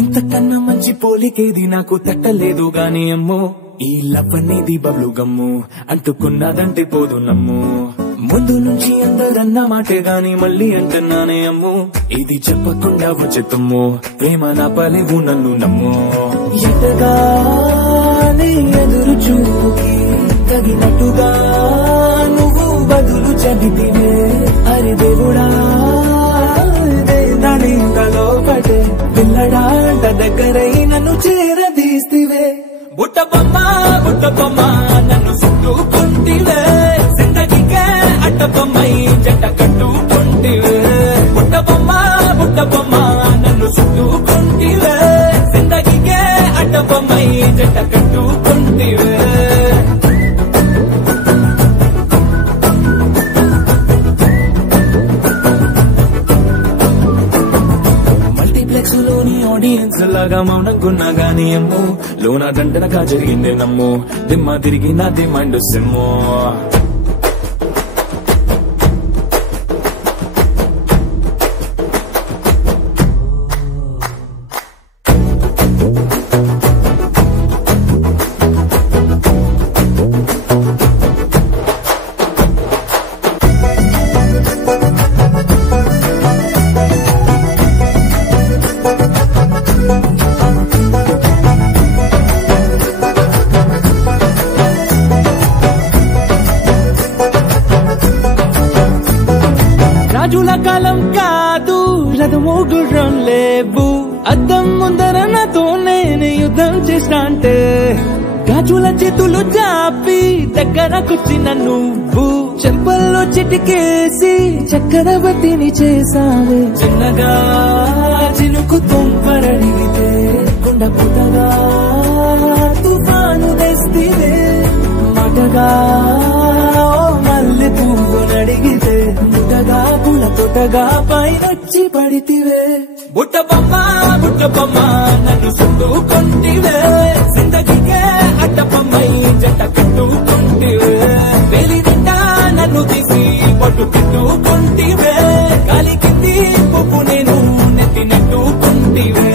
ఇంతకన్నా మంచి పోలికేది నాకు తట్టలేదు గాని అమ్మో, ఈ లవ్ అనేది బబ్లు గమ్ము అంటుకున్నదంటే పోదు నమ్ము. ముందు నుంచి అందరన్న మాటే గాని మళ్ళీ అంటున్నానే అమ్ము, ఇది చెప్పకుండా వచ్చే తుమ్ము, ప్రేమ నాపలేవు నన్ను నమ్ము. ఎటగానే ఎదురు చూకి తగినట్టుగా నువ్వు బదులు చెబితివే, అరి దేవుడా దానింతలో పడే పిల్లడాంట దగ్గరై నన్ను చేరదీస్తివే. బుట్ట బొమ్మ నన్ను చుట్టుకుంటివే, జిందగీకే అట్ట బొమ్మై జంట కట్టుకుంటివే. బుట్ట బొమ్మ నన్ను చుట్టుకుంటివే, జిందగీకే అట్ట బొమ్మై జంట కట్టుకుంటివే. లోని ఆడియన్స్ లాగా మౌనంకున్నా గానీ అమ్ము, లోన దండనగా జరిగింది నమ్ము, దిమ్మ తిరిగి నాది మైండ్ సిమ్ము. రాజుల కాలం కాదు, రథము గుర్రం లేవు, అద్దం ముందర నాతో నేను యుద్ధం చేస్తా అంటే, గాజుల చేతులు జాపి దగ్గరకొచ్చిన నువ్వు, చెంపల్లో చిటికేసి చక్రవర్తిని చేసావే. చిన్నగా చినుకు తుంపరడిగితే కొండ పుట్టగా తుఫాను తెస్తివే, మాటగా మల్లె పువ్వు నడిగితే ముట్టగా పుల తొట్టగా పైనొచ్చి పడితివే. బుట్ట బొమ్మ నన్ను చుట్టుకుంటివే, జిందగీకే అట్ట బొమ్మై జంట కట్టుకుంటివే. వేలి నిండా నన్ను తీసి పట్టు పెట్టుకుంటివే, గాలి కింది పువ్వు నేను నెత్తి నెట్టుకుంటివే.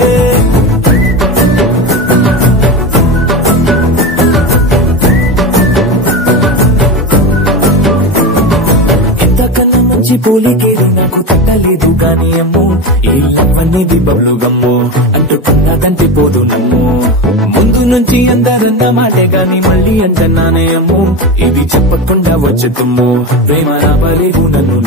పోలికేది నాకు తట్టలేదు గాని అమ్ము, ఈ లవ్ అనేది బబ్లు గమ్ము అంటుకున్నదంటే పోదు నమ్ము. ముందు నుంచి అందరన్న మాటే గాని మళ్ళీ అంటున్నానే అమ్ము, ఇది చెప్పకుండా వచ్చే తుమ్ము, ప్రేమ నాపలేవు నన్ను